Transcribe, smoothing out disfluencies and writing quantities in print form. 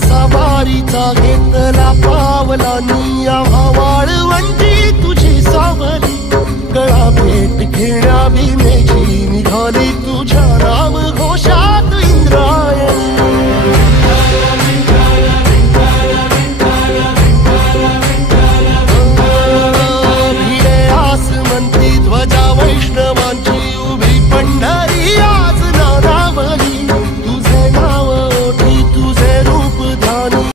सवारीचा घेतला पावलानी आव्हा वाळवंटी तुझी सावली, गळा भेट घेण्या विनेची निघाली तुझ्या